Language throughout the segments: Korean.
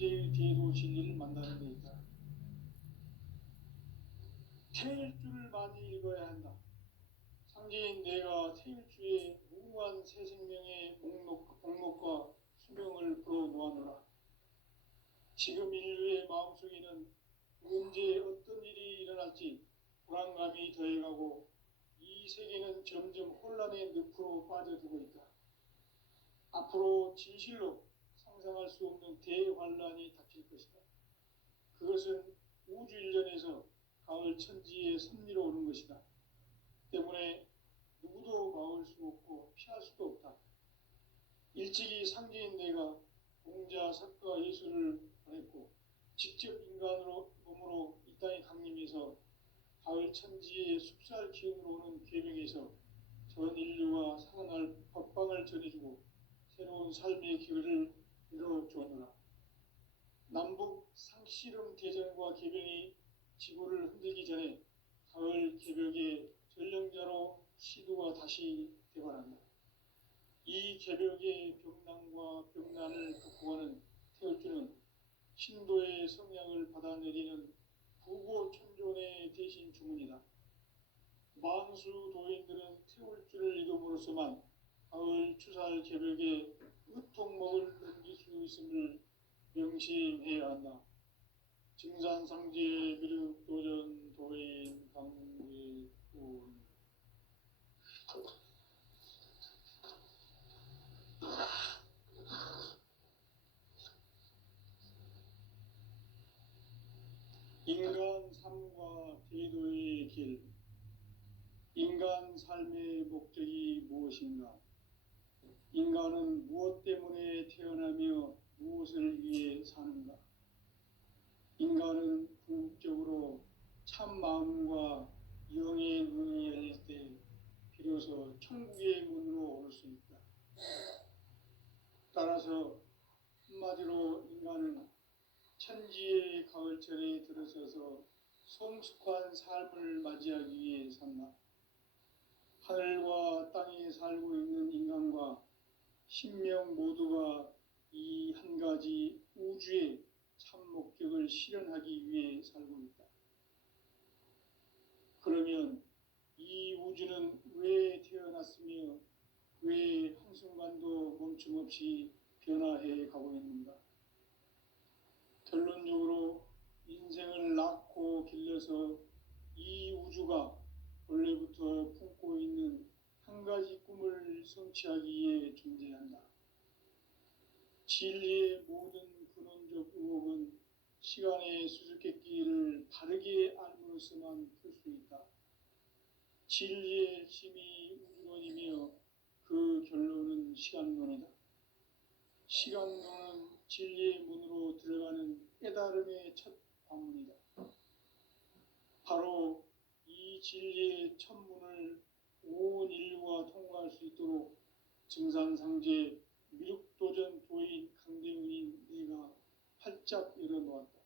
문제의 뒤에도 진리를 만나는 데 있다. 태일주를 많이 읽어야 한다. 상제인 내가 태일주의 무궁한 새 생명의 목록과 수명을 풀어놓아노라. 지금 인류의 마음속에는 언제 어떤 일이 일어날지 불안감이 더해가고 이 세계는 점점 혼란의 늪으로 빠져들고 있다. 앞으로 진실로 상상할 수 없는 대환란이 닥칠 것이다. 그것은 우주 일련에서 가을 천지의 섭리로 오는 것이다. 때문에 누구도 막을 수 없고 피할 수도 없다. 일찍이 상제인 내가 공자, 석가, 예수를 보냈고 직접 인간으로 몸으로 이 땅에 강림해서 가을 천지의 숲살 기운으로 오는 계명에서 전 인류가 살아날 법방을 전해주고 새로운 삶의 길을 열어주었노라. 남북 상씨름 대전과 개병이 지구를 흔들기 전에 가을 개벽의 전령자로 시도가 다시 되관한다. 이 개벽의 병난과 병난을 극복하는 태울주는 신도의 성향을 받아내리는 부고천존의 대신 주문이다. 만수 도인들은 태울주를 이름으로서만 가을 추살 개벽의 으통목을 넘길 수 있음을 명심해야 한다. 증산상제 미륵도전 도인 강의군. 인간 삶과 제도의 길. 인간 삶의 목적이 무엇인가? 인간은 무엇 때문에 태어나며 무엇을 위해 사는가? 인간은 궁극적으로 참 마음과 영의 눈이 열릴 때 비로소 천국의 문으로 올 수 있다. 따라서 한마디로 인간은 천지의 가을철에 들어서서 성숙한 삶을 맞이하기 위해 산다. 하늘과 땅에 살고 있는 인간과 신명 모두가 이 한 가지 우주의 참 목적을 실현하기 위해 살고 있다. 그러면 이 우주는 왜 태어났으며 왜 한순간도 멈춤없이 변화해 가고 있는가? 결론적으로 인생을 낳고 길러서 이 우주가 원래부터 품고 있는 한 가지 꿈을 성취하기 위해 존재한다. 진리의 모든 근원적 의혹은 시간의 수수께끼를 바르게 알므로서만 풀 수 있다. 진리의 핵심이 우주론이며 그 결론은 시간론이다. 시간론은 진리의 문으로 들어가는 깨달음의 첫 관문이다. 바로 이 진리의 첫 문을 온 인류가 통과할 수 있도록 증산상제 미륵도전 도인 강대문인 내가 활짝 열어놓았다.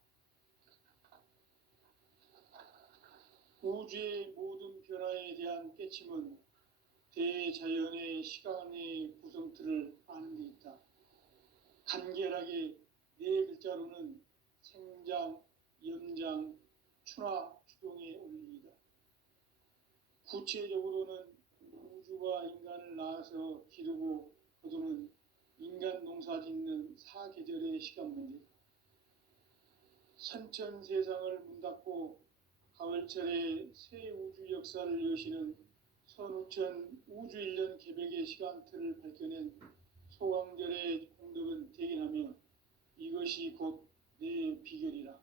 우주의 모든 변화에 대한 깨침은 대자연의 시간의 구성틀을 아는 데 있다. 간결하게 네 글자로는 생장, 연장, 추나 추동의 원리이다. 구체적으로는 우주가 인간을 낳아서 기르고 거두는 인간 농사 짓는 사계절의 시간 문제다. 선천 세상을 문 닫고 가을철에 새 우주 역사를 여시는 선우천 우주일년 개벽의 시간틀을 밝혀낸 소강절의 공덕은 대견하며 이것이 곧 내 비결이라.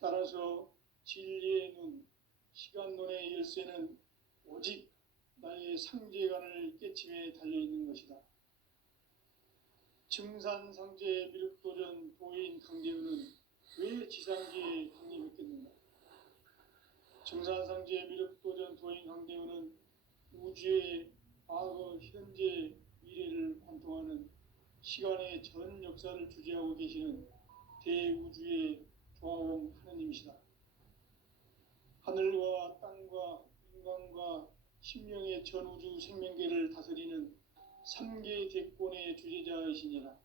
따라서 진리의 눈, 시간론의 열쇠는 오직 나의 상제관을 깨침에 달려있는 것이다. 증산상제 미륵도전 도인 강대우는 왜 지상기에 강림했겠는가? 증산상제 미륵도전 도인 강대우는 우주의 과거, 현재, 미래를 관통하는 시간의 전 역사를 주재하고 계시는 대우주의 조화원 하느님이시다. 하늘과 땅과 인간과 신명의 전우주 생명계를 다스리는 삼계 대권의 주재자이시니라.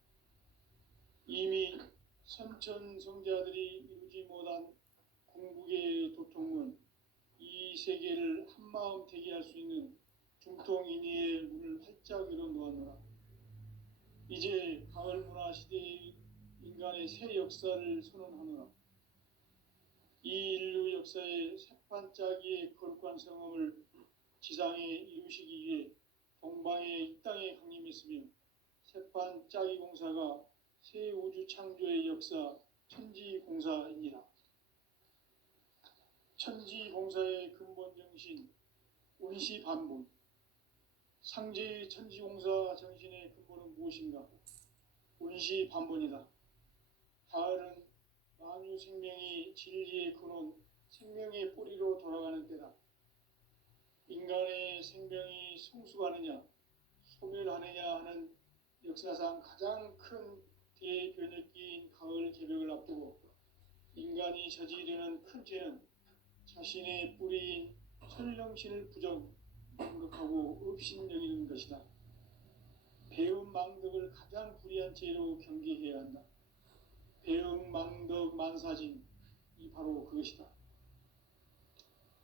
이미 선천성자들이 이루지 못한 궁극의 도통은 이 세계를 한마음 되게 할 수 있는 중통인의의 문을 활짝 열어놓았노라. 이제 가을 문화 시대의 인간의 새 역사를 선언하노라. 이 인류 역사의 새판짜기의 거룩한 성험을 지상에 이루시기 위해 동방의 이 땅에 강림했으며 새판짜기 공사가 새 우주 창조의 역사 천지공사이니라. 천지공사의 근본 정신 운시반본. 상제의 천지공사 정신의 근본은 무엇인가? 운시반본이다. 가을은 만유 생명이 진리의 근원, 생명의 뿌리로 돌아가는 때다. 인간의 생명이 성숙하느냐, 소멸하느냐 하는 역사상 가장 큰 대변혁기인 가을 개벽을 앞두고 인간이 저지르는 큰 죄는 자신의 뿌리인 천령신을 무력하고 업신여기는 것이다. 배움 망덕을 가장 불의한 죄로 경계해야 한다. 배움 망덕 만사진, 이 바로 그것이다.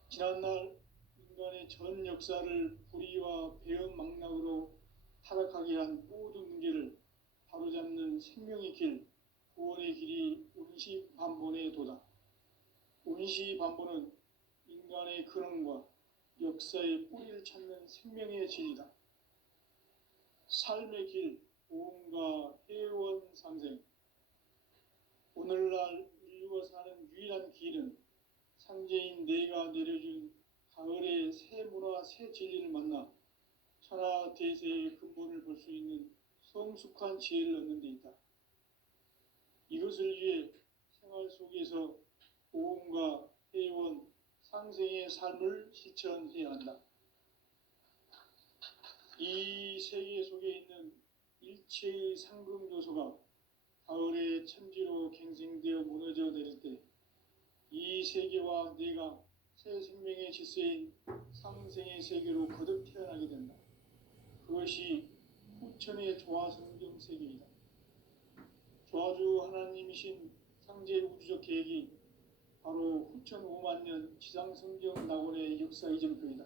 지난날 인간의 전 역사를 불의와 배움 망락으로 타락하게 한 모든 문제를 바로잡는 생명의 길, 구원의 길이 운시반본의 도다. 운시반본은 인간의 근원과 역사의 뿌리를 찾는 생명의 진리다. 삶의 길, 보험과 회원 상생. 오늘날 인류가 사는 유일한 길은 상제인 내가 내려준 가을의 새 문화, 새 진리를 만나 천하 대세의 근본을 볼 수 있는 성숙한 지혜를 얻는 데 있다. 이것을 위해 생활 속에서 보험과 회원, 상생의 삶을 실천해야 한다. 이 세계 속에 있는 일체의 상금 요소가 가을의 천지로 갱생되어 무너져 내릴 때 이 세계와 내가 새 생명의 질서인 상생의 세계로 거듭 태어나게 된다. 그것이 후천의 조화성경 세계이다. 조화주 하나님이신 상제 우주적 계획이 바로 후천 5만 년 지상성경 낙원의 역사 이정표이다.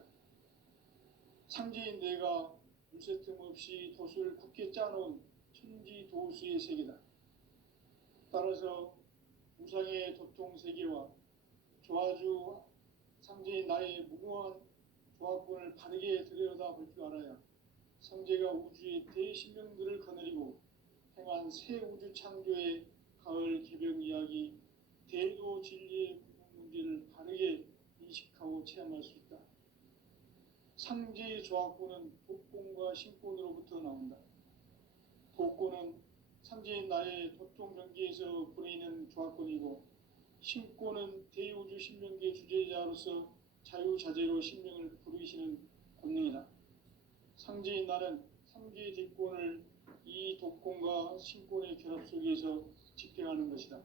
상제인 내가 물새 틈 없이 도수를 굳게 짜놓은 천지도수의 세계다. 따라서 우상의 도통세계와 조화주 상제인 나의 무궁한 조합권을 바르게 들여다볼 줄 알아야 성제가 우주의 대신명들을 거느리고 행한 새 우주 창조의 가을 개벽 이야기, 대도 진리의 문제를 바르게 인식하고 체험할 수 있다. 상제의 조합권은 독권과 신권으로부터 나온다. 독권은 상제인 나의 도통 경계에서 보내는 조합권이고, 신권은 대우주 신명계 주제자로서 자유자재로 신명을 부르시는 권능이다. 상제인 나는 상계의 뒷권을 이 독권과 신권의 결합 속에서 집행하는 것이다.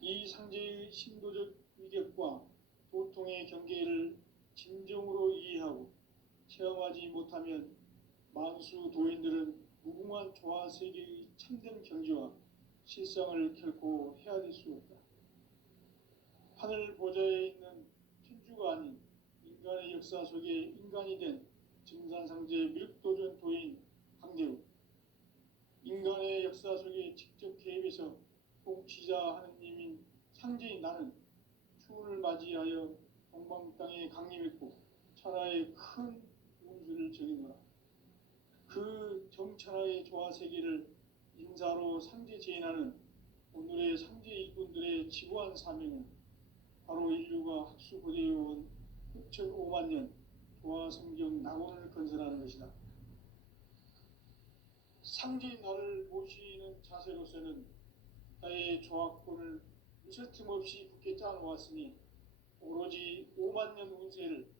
이 상제의 신도적 위격과 도통의 경계를 진정으로 이해하고 체험하지 못하면 만수 도인들은 무궁한 조화 세계의 참된 경지와 실상을 결코 헤아릴 수 없다. 하늘 보좌에 있는 천주가 아닌 인간의 역사 속에 인간이 된 증산상제 미륵도전 도인 강대우, 인간의 역사 속에 직접 개입해서 통치자 하느님인 상제인 나는 추운을 맞이하여 동방 땅에 강림했고 천하의 큰 운수를 정해노라. 그 정천하의 조화 세계를 인사로 상제 제인하는 오늘의 상제 일꾼들의 지구한 사명은 바로 인류가 학수고대해온 6,5만 년 조화 성경 낙원을 건설하는 것이다. 상제인 나를 모시는 자세로서는 나의 조합권을 무쇠틈 없이 굳게 짜놓았으니 오로지 5만 년 운세를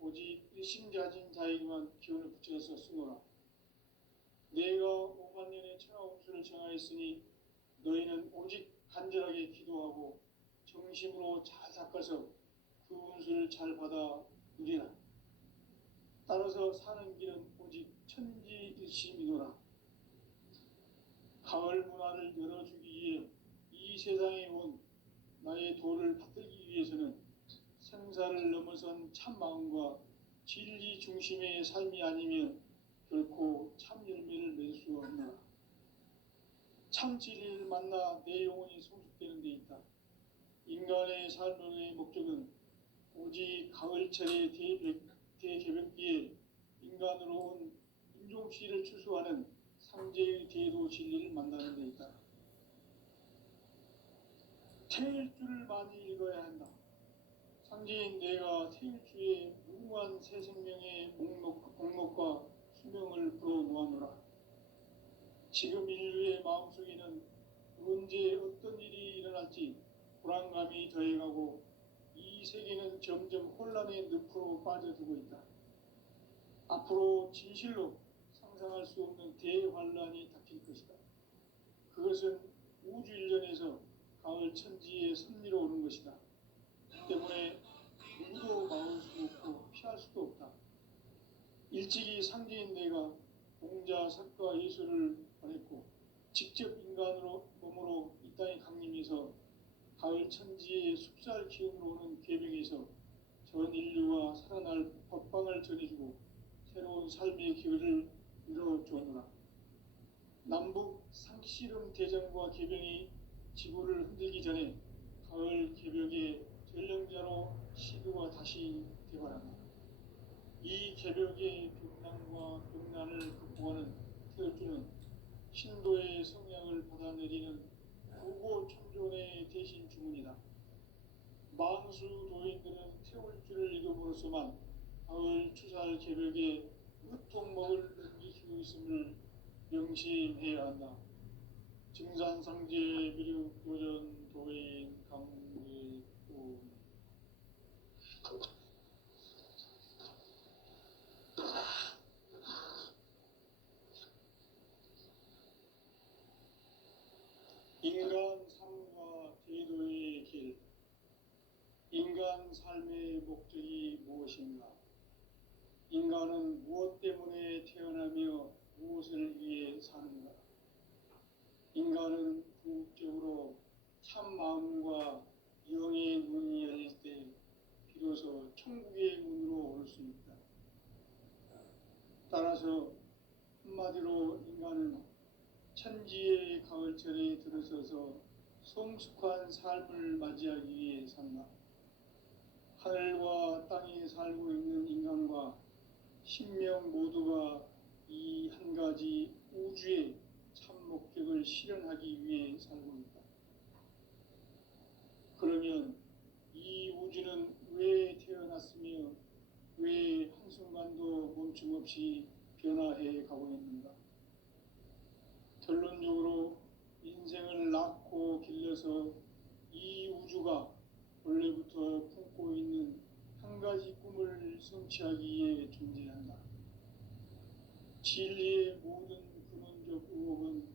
오직 일심자진 자에게만 기운을 붙여서 쓰노라. 내가 5만 년의 천하 운수를 정하였으니 너희는 오직 간절하게 기도하고 정심으로 잘 닦아서 그 운수를 잘 받아 누리라. 따라서 사는 길은 오직 천지일심이노라. 가을 문화를 열어주기 위해 이 세상에 온 나의 도를 받들기 위해서는 생사를 넘어선 참 마음과 진리 중심의 삶이 아니면 결코 참 열매를 맺을 수 없노라. 참 진리를 만나 내 영혼이 성숙되는 데 있다. 인간의 삶의 목적은 오직 가을철의 대개벽기에 인간으로 온 인종시를 추수하는 상제의 대도 진리를 만나는 데 있다. 태일주를 많이 읽어야 한다. 상제인 내가 태일주의 무궁한 새 생명의 목록과 수명을 불어놓아노라. 지금 인류의 마음속에는 언제 어떤 일이 일어날지 불안감이 더해가고 이 세계는 점점 혼란의 늪으로 빠져들고 있다. 앞으로 진실로 상상할 수 없는 대환란이 닥칠 것이다. 그것은 우주 일련에서 가을 천지의 섭리로 오는 것이다. 때문에 누구도 막을 수 없고 피할 수도 없다. 일찍이 상제인 내가 공자, 석가, 예수를 보냈고 직접 인간으로 몸으로 이 땅에 강림해서 가을 천지의 숲살 기운으로 오는 계명에서 전 인류가 살아날 법방을 전해주고 새로운 삶의 기회를 이뤄주노라. 남북 상씨름 대전과 계병이 지구를 흔들기 전에 가을 개벽의 전령자로 시드가 다시 되어간다. 이 개벽의 격난과 극난을 극복하는 태울주는 신도의 성향을 받아내리는 구고 천존의 대신 주문이다. 만수 도인들은 태울주를 읽음으로써만 가을 추살 개벽에 으통먹을 넘길 수 있음을 명심해야 한다. 증산상제 비륙 도전 도인 강례 도 인간 삶과 제도의 길. 인간 삶의 목적이 무엇인가? 인간은 무엇 때문에 태어나며 무엇을 위해 사는가? 인간은 궁극적으로 참 마음과 영의 문이 열릴 때 비로소 천국의 문으로 올 수 있다. 따라서 한마디로 인간은 천지의 가을철에 들어서서 성숙한 삶을 맞이하기 위해 산다. 하늘과 땅에 살고 있는 인간과 신명 모두가 이 한 가지 우주의 참 목적을 실현하기 위해 살고 있다. 그러면 이 우주는 왜 태어났으며 왜 한순간도 멈춤없이 변화해 가고 있는가? 결론적으로 인생을 낳고 길러서 이 우주가 원래부터 품고 있는 한 가지 꿈을 성취하기 위해 존재한다. 진리의 모든 근원적 의혹은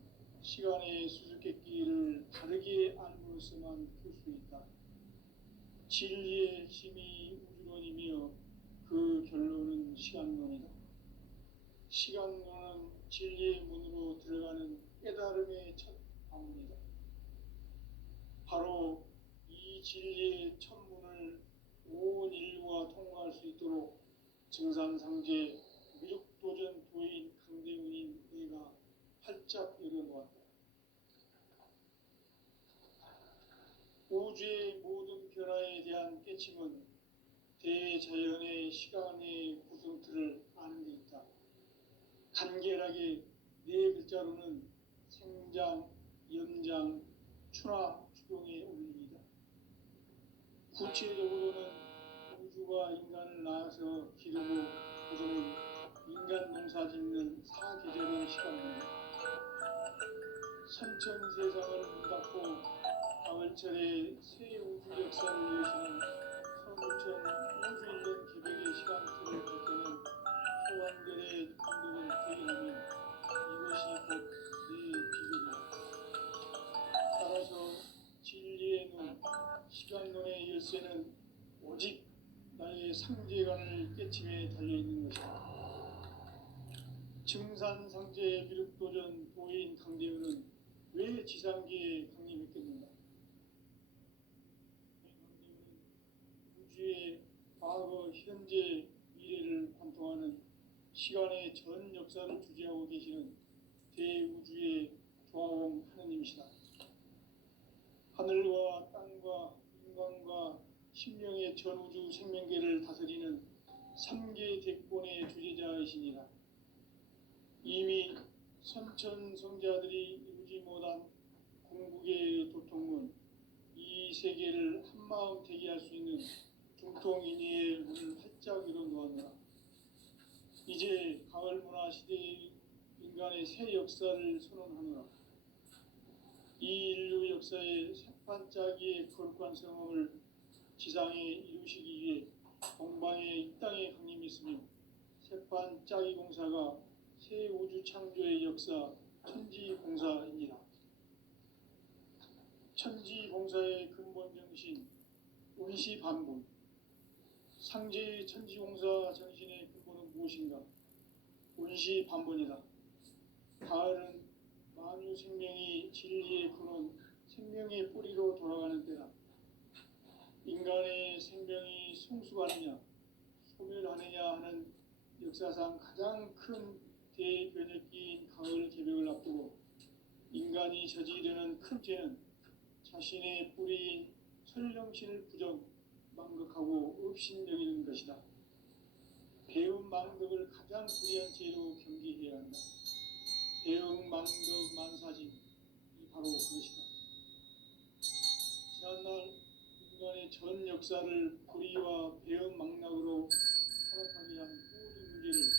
시간의 수수께끼를 다르게 알므로서만 풀 수 있다. 진리의 핵심이 우주론이며 그 결론은 시간론이다. 시간론은 진리의 문으로 들어가는 깨달음의 첫 방문이다. 바로 이 진리의 첫 문을 온 인류가 통과할 수 있도록 증산상제 미륵도전 도인 강대훈인 내가 활짝 열어놓았다. 우주의 모든 변화에 대한 깨침은 대자연의 시간의 구성틀을 아는 데 있다. 간결하게 네 글자로는 생장, 연장, 추락, 추동의 원리이다. 구체적으로는 우주가 인간을 낳아서 기르고 부정은 인간 농사 짓는 사계절의 시간입니다. 선천 세상을 문닫고 가을철에 새 우주 역사를 여시는 선우천 우주 일년 개벽의 시간틀을 볼 때는 소환들의 감동은 대견하며 이것이 곧 내 비극이다. 따라서 진리의 눈, 시간론의 열쇠는 오직 나의 상제관을 깨침에 달려있는 것이다. 증산상제 미륵도전 도인 강대훈은 지상계에 강림했겠는가? 우주의 과거, 현재, 미래를 관통하는 시간의 전 역사를 주재하고 계시는 대우주의 조화원 하느님이시다. 하늘과 땅과 인간과 신명의 전우주 생명계를 다스리는 삼계 대권의 주재자이시니라. 이미 선천성자들이 이루지 못한 궁극의 도통문, 이 세계를 한마음 되게 할 수 있는 중통인의의 문을 활짝 열어놓았노라. 이제 가을 문화 시대의 인간의 새 역사를 선언하노라. 이 인류 역사의 새반짝이의 거룩한 성험을 지상에 이루시기 위해 동방의 이 땅에 강림했으며, 새반짝이 공사가 새 우주 창조의 역사 천지공사입니다. 천지공사의 근본 정신 운시반본, 상제의 천지공사 정신의 근본은 무엇인가? 운시반본이다. 가을은 만유 생명이 진리의 근원, 생명의 뿌리로 돌아가는 때다. 인간의 생명이 성숙하느냐 소멸하느냐 하는 역사상 가장 큰 대변혁기인 가을 개벽을 앞두고 인간이 저지르는 큰 죄는 자신의 뿌리인 설령신을 부정, 망극하고 업신여기는 것이다. 배움 망덕을 가장 불의한 죄로 경계해야 한다. 배움 망덕 만사진, 이 바로 그것이다. 지난날 인간의 전 역사를 불의와 배움 망락으로 타락하게 한 모든 문제를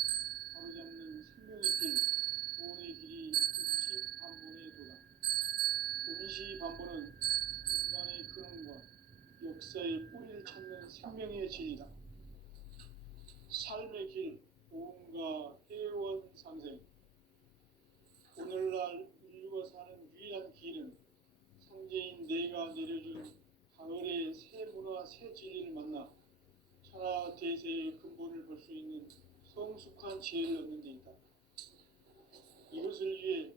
바로잡는 생명의 길, 구원의 길이 운시반본의 도다. 운시반본은 인간의 근원과 역사의 뿌리를 찾는 생명의 진리다. 삶의 길, 보험과 회원 상생. 오늘날 인류가 사는 유일한 길은 상제인 내가 내려준 가을의 새 문화, 새 진리를 만나 천하 대세의 근본을 볼 수 있는 성숙한 지혜를 얻는 데 있다. 이것을 위해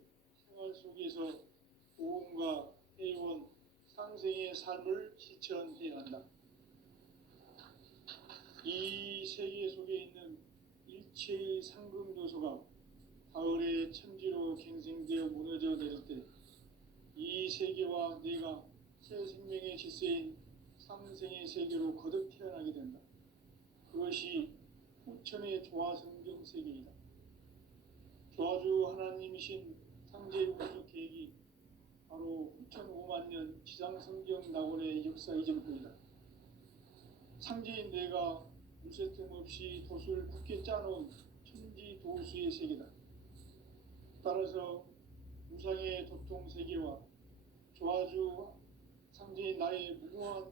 생활 속에서 보험과 회원, 상생의 삶을 실천해야 한다. 이 세계 속에 있는 일체의 상금 요소가 가을의 천지로 갱생되어 무너져 내릴 때 이 세계와 내가 새 생명의 질서인 상생의 세계로 거듭 태어나게 된다. 그것이 후천의 조화성경 세계이다. 조화주 하나님이신 상제 우주 계획이 바로 후천 5만 년 지상성경 낙원의 역사 이전부이다. 상제인 내가 무쇠 틈 없이 도수를 굳게 짜놓은 천지 도수의 세계다. 따라서 무상의 도통 세계와 조화주 상제인 나의 무궁한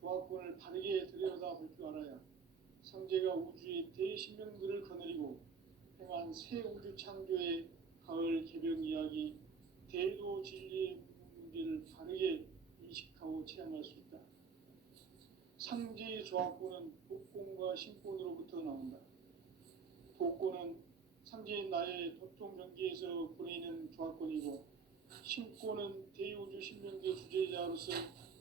조화권을 바르게 들여다볼 줄 알아야 상제가 우주의 대신명들을 거느리고 행한 새 우주 창조의 가을 개벽 이야기, 대도 진리의 문제를 바르게 인식하고 체험할 수 있다. 상제의 조화권은 복권과 신권으로부터 나온다. 복권은 상제인 나의 도통경계에서 보내는 조화권이고, 신권은 대우주 신명계 주제자로서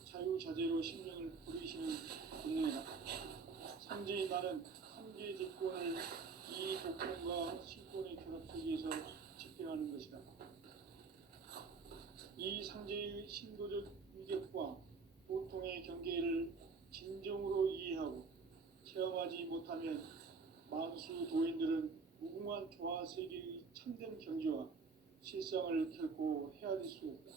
자유자재로 신명을 부리시는 본능이다. 상제인 나는 상제의 대권을 이 복권과 신권의 결합 속에서 집행하는 것이다. 이 상제의 신도적 위격과 보통의 경계를 진정으로 이해하고 체험하지 못하면 만수 도인들은 무궁한 조화 세계의 참된 경지와 실상을 결코 헤아릴 수 없다.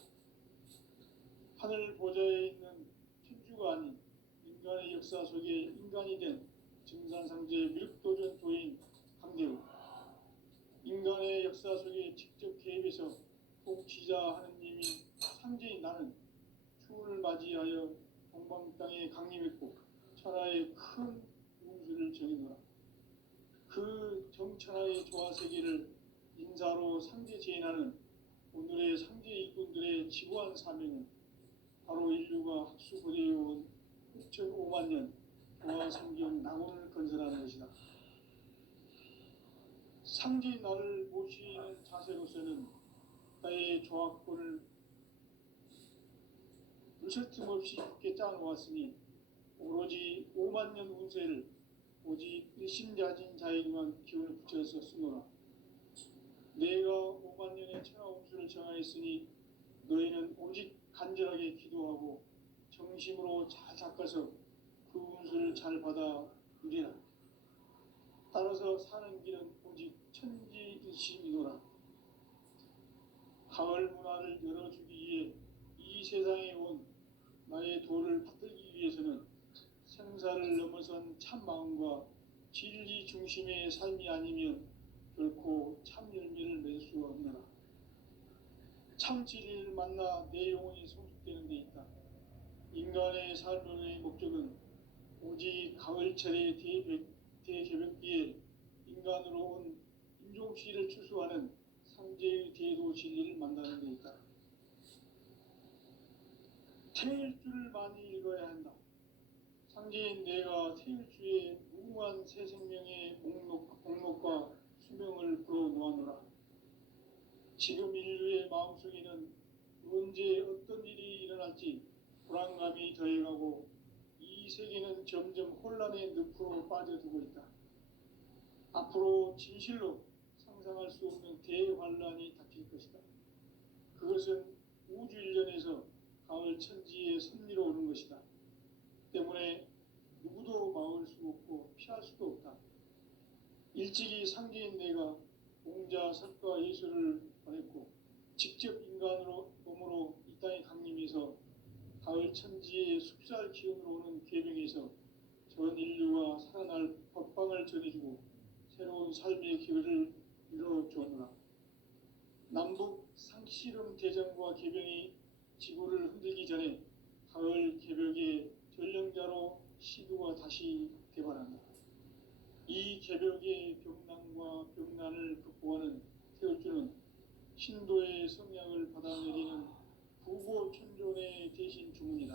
하늘 보좌에 있는 천주가 아닌 인간의 역사 속에 인간이 된 증산상제 밀도전 도인 강대우, 인간의 역사 속에 직접 개입해서 통치자 하느님이 상제인 나는 추운을 맞이하여 동방 땅에 강림했고 천하의 큰 운수를 정해놓아. 그 정천하의 조화 세계를 인사로 상제 제인하는 오늘의 상제 일꾼들의 지구한 사명은 바로 인류가 학수고대해온 6,5만 년 조화 성경 낙원을 건설하는 것이다. 상제인 나를 모시는 자세로서는 나의 조화권을 물샐 틈 없이 굳게 짜놓았으니 오로지 5만 년 운세를 오직 일심자진 자에게만 기운을 붙여서 쓰노라. 내가 5만 년의 천하 운수를 정하였으니 너희는 오직 간절하게 기도하고 정심으로 잘 닦아서 그 운수를 잘 받아 누리라. 따라서 사는 길은 오직 천지일심이노라. 가을 문화를 열어주기 위해 이 세상에 온 나의 도를 받들기 위해서는 생사를 넘어선 참 마음과 진리 중심의 삶이 아니면 결코 참 열매를 맺을 수가 없노라. 참 진리를 만나 내 영혼이 성숙되는 데 있다. 인간의 삶의 목적은 오직 가을철의 대개벽기에 인간으로 온 인종시를 추수하는 상제의 대도 진리를 만나는 데 있다. 태일주를 많이 읽어야 한다. 상제인 내가 태일주의 무궁한 새 생명의 목록과 수명을 불어놓아노라. 지금 인류의 마음속에는 언제 어떤 일이 일어날지 불안감이 더해가고 이 세계는 점점 혼란의 늪으로 빠져들고 있다. 앞으로 진실로 상상할 수 없는 대환란이 닥칠 것이다. 그것은 우주 일련에서 가을 천지의 섭리로 오는 것이다. 때문에 누구도 막을 수 없고 피할 수도 없다. 일찍이 상제인 내가 공자, 석가, 예수를 보냈고 직접 인간으로 몸으로 이 땅에 강림해서 가을 천지의 숲살 기운으로 오는 계명에서 전 인류가 살아날 법방을 전해주고 새로운 삶의 길을 이뤄주었노라. 남북 상씨름 대전과 계병이 지구를 흔들기 전에 가을 개벽의 전령자로 시도가 다시 개발한다. 이 개벽의 병난과 병난을 극복하는 태울주는 신도의 성량을 받아내리는 부보천존의 대신 주문이다.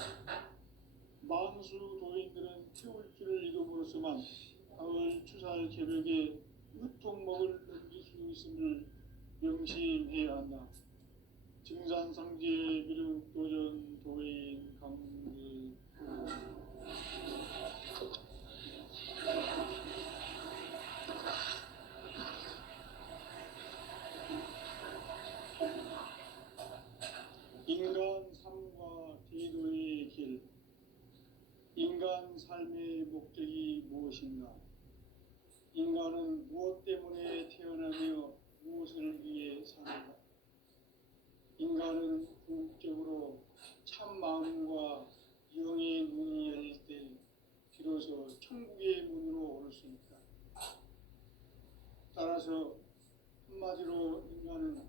만수 도인들은 태울주를 읽음으로써만 가을 추살 개벽에 으통목을 넘길 수 있음을 명심해야 한다. 증산상제 미륵도전 도인 강리 인간 삶과 대도의 길. 인간 삶의 목적이 무엇인가? 인간은 무엇 때문에 태어나며 무엇을 위해 사는가? 인간은 궁극적으로 참 마음과 영의 문이 열릴 때 비로소 천국의 문으로 오를 수 있다. 따라서 한마디로 인간은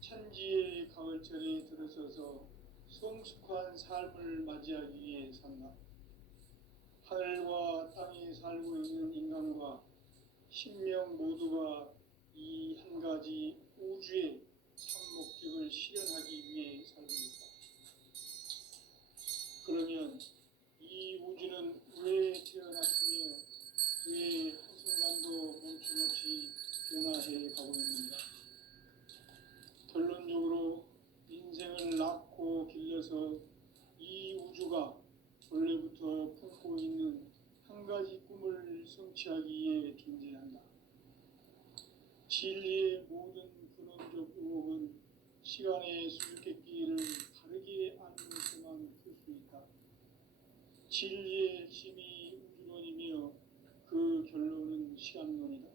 천지의 가을철에 들어서서 성숙한 삶을 맞이하기 위해 산다. 하늘과 땅에 살고 있는 인간과 신명 모두가 이 한 가지 우주의 참 목적을 실현하기 위해 살고 있다. 그러면 이 우주는 왜 태어났으며 왜 한순간도 멈춤없이 변화해 가고 있는가? 결론적으로 인생을 낳고 길러서 이 우주가 원래부터 품고 있는 한 가지 꿈을 성취하기 위해 존재한다. 진리의 모든 근원적 의혹은 시간의 수수께끼를 바르게 알면서만 풀 수 있다. 진리의 핵심이 우주론이며 그 결론은 시간론이다.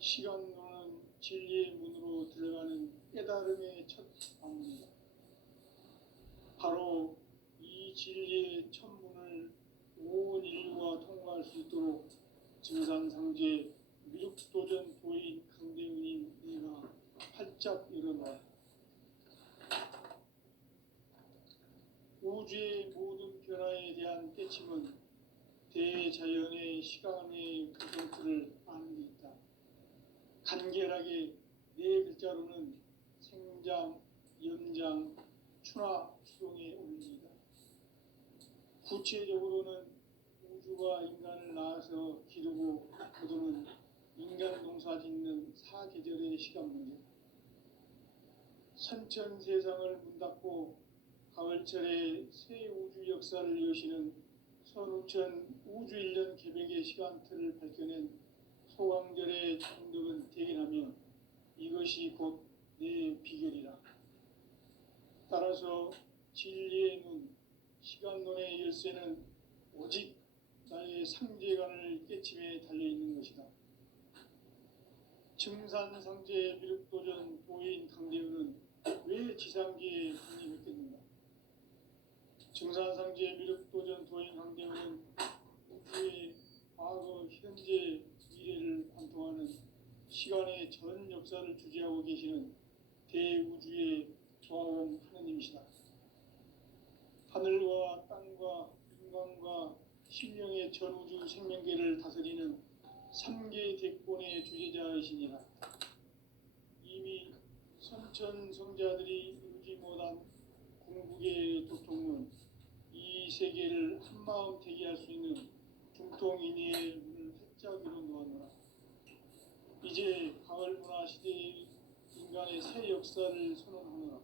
시간론은 진리의 문으로 들어가는 깨달음의 첫 방문이다. 바로 이 진리의 첫 문을 온 인류가 통과할 수 있도록 증산상제 미륵도전 도인 강대은인 내가 활짝 열어놓았다. 우주의 모든 변화에 대한 깨침은 대자연의 시간의 구성틀을 아는 데 있다. 간결하게 네 글자로는 생장, 연장, 추나 추동의 원리이다. 구체적으로는 우주가 인간을 낳아서 기르고 거두는 인간 농사 짓는 사계절의 시간 문제. 선천 세상을 문 닫고 가을철에 새 우주 역사를 여시는 선우천 우주일년 개벽의 시간틀을 밝혀낸 소강절의 총덕은 대견하며 이것이 곧 내 비결이라. 따라서 진리의 눈, 시간론의 열쇠는 오직 나의 상제관을 깨침에 달려있는 것이다. 증산상제 미륵도전 도인 강대우는 왜 지상계에 군림했겠는가? 증산상제 미륵도전 도인 강대우는 우주의 과거, 현재, 미래를 관통하는 시간의 전 역사를 주재하고 계시는 대우주의 조화원 하느님이시다. 하늘과 땅과 인간과 신령의 전우주 생명계를 다스리는 3개 대권의 주제자이시니라. 이미 선천성자들이 이루지 못한 궁극의 도통은 이 세계를 한마음 대기할 수 있는 중통인의의 문을 활짝 열어 놓았노라. 이제 가을 문화 시대의 인간의 새 역사를 선언하노라.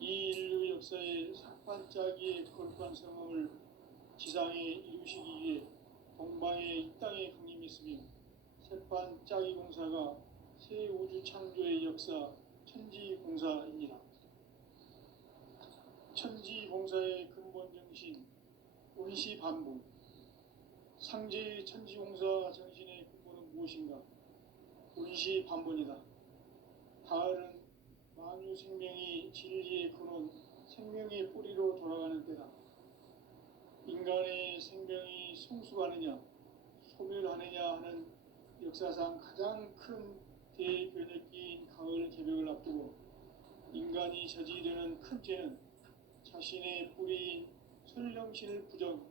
이 인류 역사의 삭반짜기의 거룩한 성함을 지상에 이루시기 위해 동방의 이 땅에 강림했으며 새반짜기 공사가 새 우주 창조의 역사 천지공사입니다. 천지공사의 근본 정신 원시반복. 상제의 천지공사 정신의 근본은 무엇인가? 원시반복이다. 가을은 만유 생명이 진리의 근원, 생명의 뿌리로 돌아가는 때다. 인간의 생명이 성숙하느냐, 소멸하느냐 하는 역사상 가장 큰 대변혁기인 가을 개벽을 앞두고 인간이 저지르는 큰 죄는 자신의 뿌리인 설령신을 부정,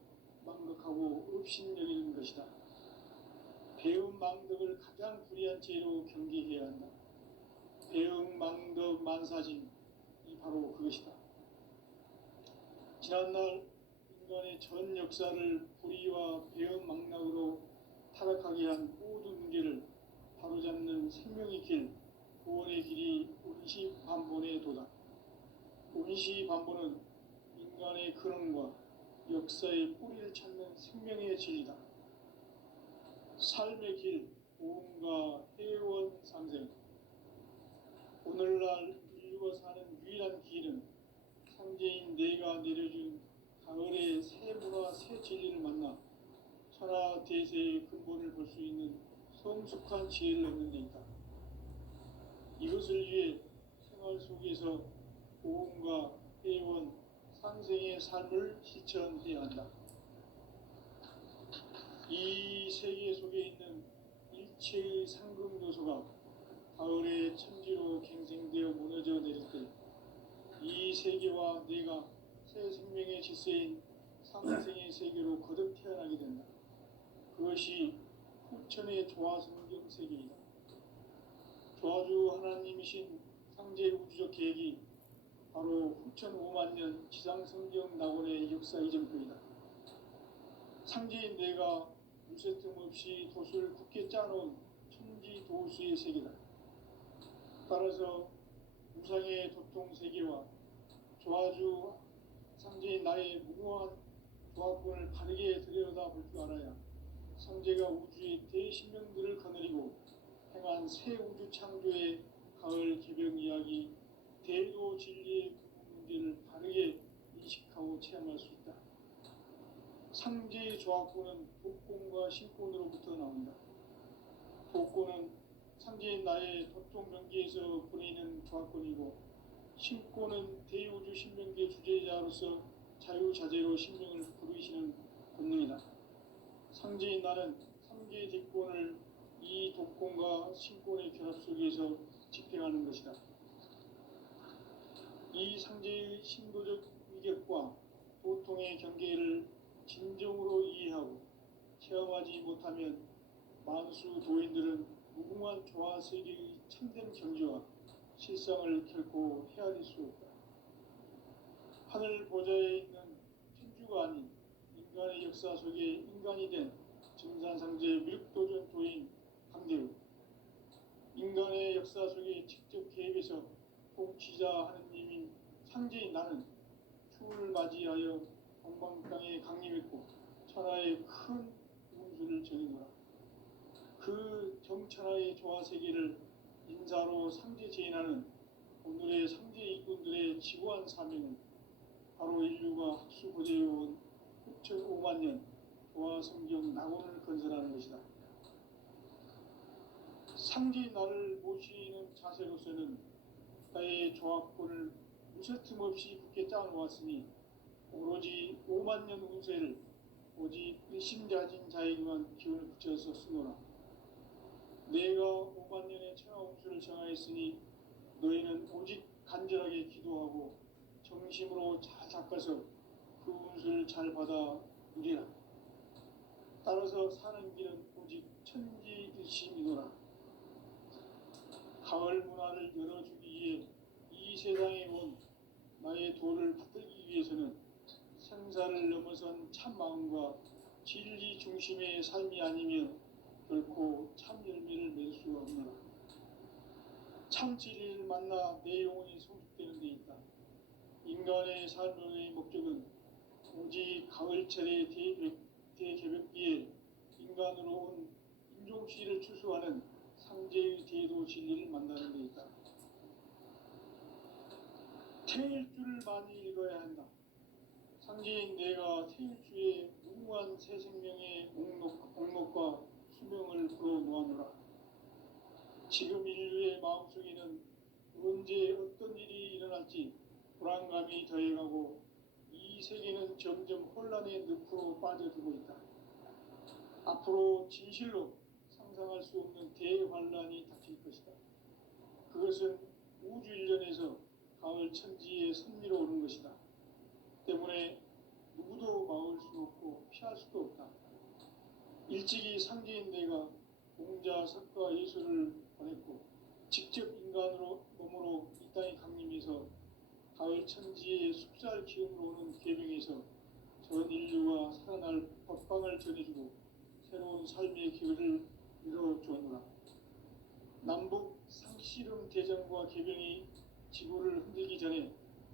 망덕하고 업신여기는 것이다. 배움 망덕을 가장 불의한 죄로 경계해야 한다. 배움 망덕 만사징이 바로 그것이다. 지난날 인간의 전 역사를 불의와 배움 망락으로 타락하게 한 모든 문제를 바로잡는 생명의 길, 구원의 길이 원시반본의 도다. 원시반본은 인간의 근원과 역사의 뿌리를 찾는 생명의 진리다. 삶의 길, 보험과 회원 상생. 오늘날 인류가 사는 유일한 길은 상제인 내가 내려준 가을의 새 문화, 새 진리를 만나 천하 대세의 근본을 볼 수 있는 성숙한 지혜를 얻는 데 있다. 이것을 위해 생활 속에서 보험과 회원, 상생의 삶을 실천해야 한다. 이 세계 속에 있는 일체의 상금요소가 가을의 천지로 갱생되어 무너져 내릴 때 이 세계와 내가 새 생명의 질서인 상생의 세계로 거듭 태어나게 된다. 그것이 후천의 조화성경 세계이다. 조화주 하나님이신 상제 우주적 계획이 바로 후천 5만 년 지상성경 낙원의 역사 이전표이다. 상제인 내가 무쇠틈 없이 돛을 굳게 짜놓은 천지 도수의 세계다. 따라서 무상의 도통 세계와 조화주 상제인 나의 무궁한 조화권을 바르게 들여다볼 줄 알아야 상제가 우주의 대신명들을 거느리고 행한 새 우주 창조의 가을 개벽 이야기, 대도 진리의 문제를 바르게 인식하고 체험할 수 있다. 상제의 조화권은 독권과 신권으로부터 나온다. 독권은 상제인 나의 도통 경계에서 보내는 조화권이고, 신권은 대우주 신명계 주제자로서 자유자재로 신명을 부르시는 본능이다. 상제인 나는 3개의 대권을 이 독권과 신권의 결합 속에서 집행하는 것이다. 이 상제의 신도적 위격과 도통의 경계를 진정으로 이해하고 체험하지 못하면 만수 도인들은 무궁한 조화세계의 참된 경지와 실상을 결코 헤아릴 수 없다. 하늘 보좌에 있는 천주가 아닌 인간의 역사 속에 인간이 된 증산상제 미륵도전 도인 강대우. 인간의 역사 속에 직접 개입해서 통치자 하느님인 상제인 나는 추을 맞이하여 동방 땅에 강림했고 천하의 큰 운수를 정해노라. 그 정천하의 조화 세계를 인사로 상제 제인하는 오늘의 상제 일꾼들의 지고한 사명은 바로 인류가 학수 고대해온 6,5만 년 조화 성경 낙원을 건설하는 것이다. 상제인 나를 모시는 자세로서는 나의 조합권을 무쇠틈 없이 굳게 짜놓았으니 오로지 5만 년 운세를 오직 일심자진 자에게만 기운을 붙여서 쓰노라. 내가 5만 년의 천하 운수를 정하였으니 너희는 오직 간절하게 기도하고 정심으로 잘 닦아서 그 운수를 잘 받아 누리라. 따라서 사는 길은 오직 천지일심이노라. 가을 문화를 열어주기 위해 이 세상에 온 나의 도를 받들기 위해서는 생사를 넘어선 참 마음과 진리 중심의 삶이 아니면 결코 참 열매를 맺을 수 없노라. 참 진리를 만나 내 영혼이 성숙되는 데 있다. 인간의 삶의 목적은 오직 가을철의 대개벽기에 인간으로 온 인종씨를 추수하는 상제의 대도 진리를 만나는 데 있다. 태일주를 많이 읽어야 한다. 상제인 내가 태일주의 무궁한 새 생명의 목록과 수명을 풀어놓아노라. 지금 인류의 마음속에는 언제 어떤 일이 일어날지 불안감이 더해가고 이 세계는 점점 혼란의 늪으로 빠져들고 있다. 앞으로 진실로 상상할 수 없는 대환란이 닥칠 것이다. 그것은 우주 일련에서 가을 천지에 선미로 오는 것이다. 때문에 누구도 막을 수 없고 피할 수도 없다. 일찍이 상제인 내가 공자, 석가, 예수를 보냈고 직접 인간으로 몸으로 이 땅에 강림해서 가을 천지의 숲살 기운으로 오는 계명에서 전 인류가 살아날 법방을 전해주고 새로운 삶의 기회를 이뤄주었노라. 남북 상씨름 대전과 개병이 지구를 흔들기 전에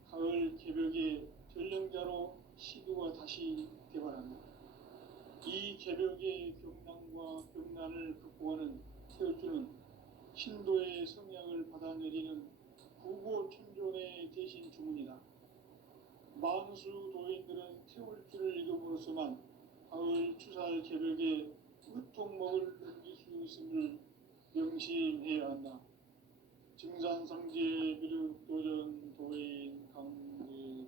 가을 개벽의 전령자로 시도가 다시 개발한다. 이 개벽의 경난과 병난을 극복하는 태울주는 신도의 성향을 받아내리는 구고춘존의 대신 주문이다. 만수 도인들은 태울주를 읽음으로써만 가을 추살 개벽의 으통목을 넘길 수 있음을 명심해야 한다. 증산상제 미륵도전 도인 강대군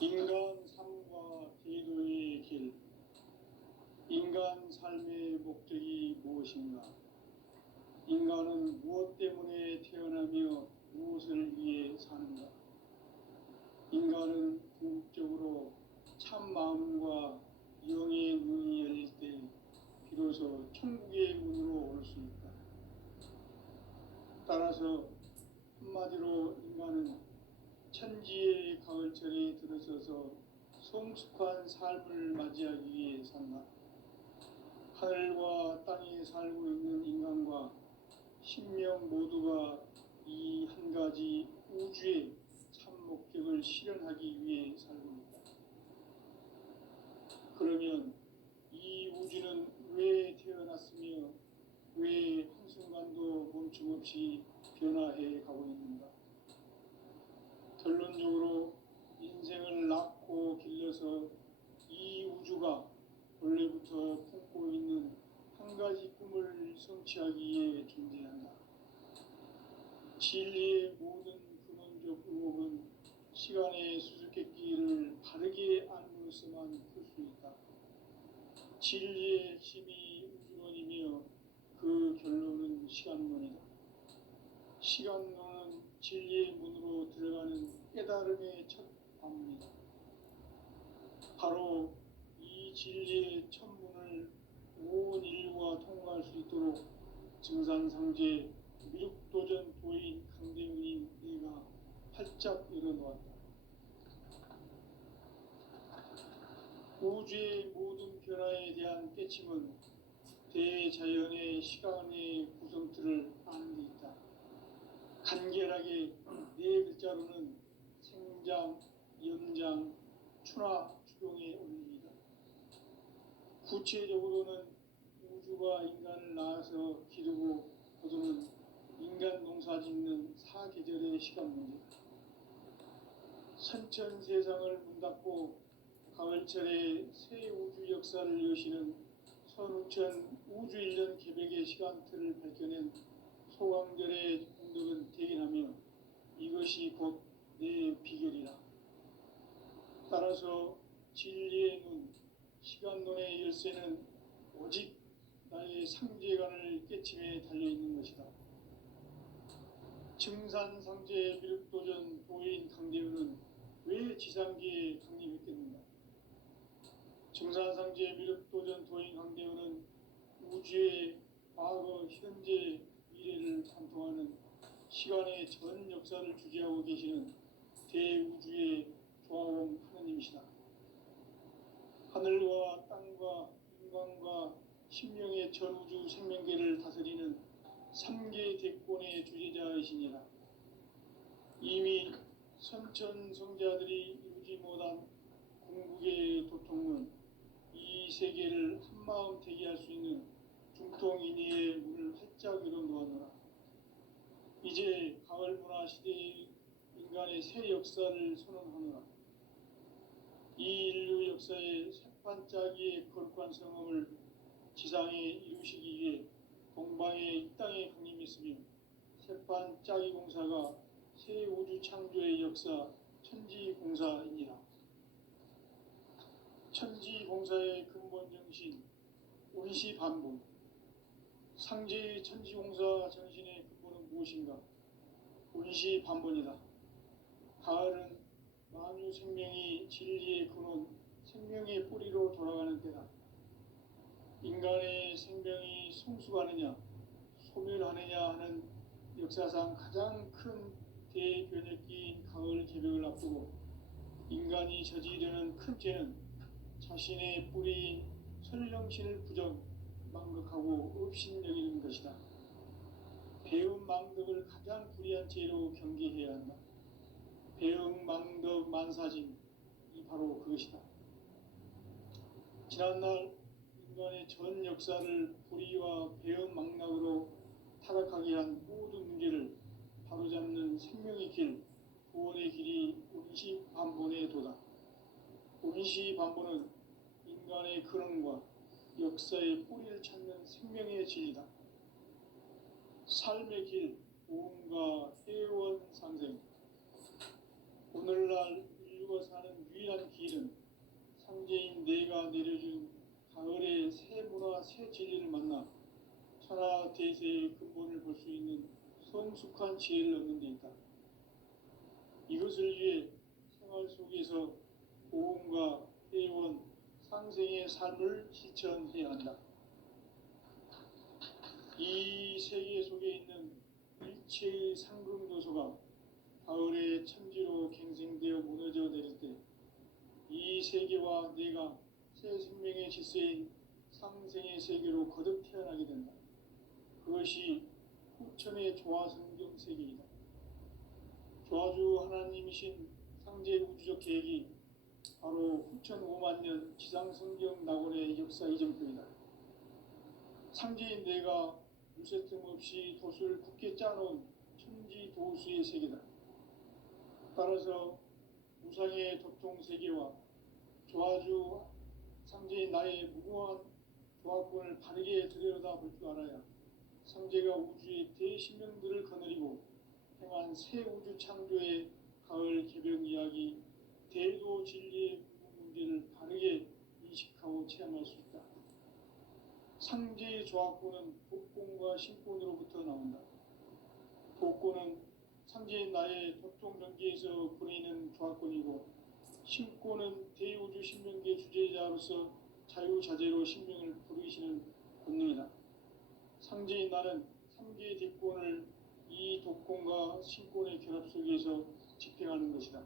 인간 삶과 제도의 길. 인간 삶의 목적이 무엇인가? 인간은 무엇 때문에 태어나며 무엇을 위해 사는가? 인간은 궁극적으로 참 마음과 영의 문이 열릴 때 비로소 천국의 문으로 올 수 있다. 따라서 한마디로 인간은 천지의 가을철에 들어서서 성숙한 삶을 맞이하기 위해 산다. 하늘과 땅에 살고 있는 인간과 신명 모두가 이 한 가지 우주의 참 목적을 실현하기 위해 살고 있다. 그러면 이 우주는 왜 태어났으며 왜 한순간도 멈춤없이 변화해 가고 있는가? 결론적으로 인생을 낳고 길러서 이 우주가 원래부터 품고 있는 한 가지 꿈을 성취하기 위해 존재한다. 진리의 모든 근원적 의혹은 시간의 수수께끼를 바르게 알므로서만 풀 수 있다. 진리의 핵심이 우주론이며 그 결론은 시간론이다. 시간론은 진리의 문으로 들어가는 깨달음의 첫 방문이다. 바로 이 진리의 첫 문을 온 인류가 통과할 수 있도록 증산상제 미륵도전 도인 강대훈인 내가 활짝 열어놓았다. 우주의 모든 변화에 대한 깨침은 대자연의 시간의 구성틀을 아는 데 있다. 간결하게 네 글자로는 생장, 연장, 추나 추동에 올립니다. 구체적으로는 우주가 인간을 낳아서 기르고 거두는 인간 농사 짓는 사계절의 시간 문제다. 선천 세상을 문 닫고 가을철에 새 우주 역사를 여시는 선우천 우주 1년 개백의 시간틀을 밝혀낸 소강절의 공덕은 대견하며 이것이 곧 내 비결이라. 따라서 진리의 눈, 시간론의 열쇠는 오직 나의 상제관을 깨침에 달려있는 것이다. 증산상제 미륵도전 도인 강대우는 왜 지상계에 강림했겠는가? 증산상제 미륵도전 도인 강대우는 우주의 과거, 현재, 미래를 관통하는 시간의 전 역사를 주재하고 계시는 대우주의 조화원 하느님이시다. 하늘과 땅과 인간과 신명의 전우주 생명계를 다스리는 3개 대권의 주재자이시니라. 이미 선천성자들이 이루지 못한 궁극의 도통은 이 세계를 한마음 대기할 수 있는 중통인의의 문을 활짝 열어놓았노라. 이제 가을 문화 시대의 인간의 새 역사를 선언하노라. 이 인류 역사의 새반짝이의 거룩한 성험을 지상에 이루시기 위해 동방의 이 땅에 강림했으며 새반짝이 공사가 새 우주 창조의 역사 천지공사이니라. 천지공사의 근본 정신 운시반복. 상제의 천지공사 정신의 근본은 무엇인가? 운시반복이다. 가을은 만유 생명이 진리의 근원, 생명의 뿌리로 돌아가는 때다. 인간의 생명이 성숙하느냐, 소멸하느냐 하는 역사상 가장 큰 대변혁기인 가을 개벽을 앞두고 인간이 저지르는 큰 죄는 자신의 뿌리인 설령신을 부정, 망극하고 업신여기는 것이다. 배움 망덕을 가장 불의한 죄로 경계해야 한다. 배움 망덕 만사진이 바로 그것이다. 지난날 인간의 전 역사를 불의와 배움 망락으로 타락하게 한 모든 문제를 바로잡는 생명의 길, 구원의 길이 운시반본의 도다. 운시반본은 인간의 근원과 역사의 뿌리를 찾는 생명의 진리다. 삶의 길, 보험과 회원 상생. 오늘날 인류가 사는 유일한 길은 상제인 내가 내려준 가을의 새 문화, 새 진리를 만나 천하 대세의 근본을 볼 수 있는 성숙한 지혜를 얻는 데 있다. 이것을 위해 생활 속에서 보험과 회원, 상생의 삶을 실천해야 한다. 이 세계 속에 있는 일체의 상금 요소가 가을의 천지로 갱생되어 무너져 내릴 때 이 세계와 내가 새 생명의 질서인 상생의 세계로 거듭 태어나게 된다. 그것이 후천의 조화성경 세계이다. 조화주 하나님이신 상제 우주적 계획이 바로 후천 5만 년 지상성경 낙원의 역사 이정표이다. 상제인 내가 물새 틈 없이 돛을 굳게 짜놓은 천지 도수의 세계다. 따라서 무상의 도통 세계와 조화주 상제인 나의 무궁한 조화권을 바르게 들여다볼 줄 알아야 상제가 우주의 대신명들을 거느리고 행한 새 우주 창조의 가을 개벽 이야기, 대도 진리의 문제를 바르게 인식하고 체험할 수 있다. 상제의 조화권은 독권과 신권으로부터 나온다. 독권은 상제인 나의 도통 경계에서 보내는 조화권이고, 신권은 대우주 신명계 주제자로서 자유자재로 신명을 부르시는 권능이다. 상제인 나는 3개의 대권을 이 독권과 신권의 결합 속에서 집행하는 것이다.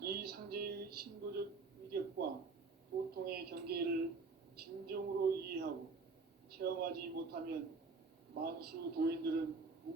이 상제의 신도적 위력과 고통의 경계를 진정으로 이해하고 체험하지 못하면 만수 도인들은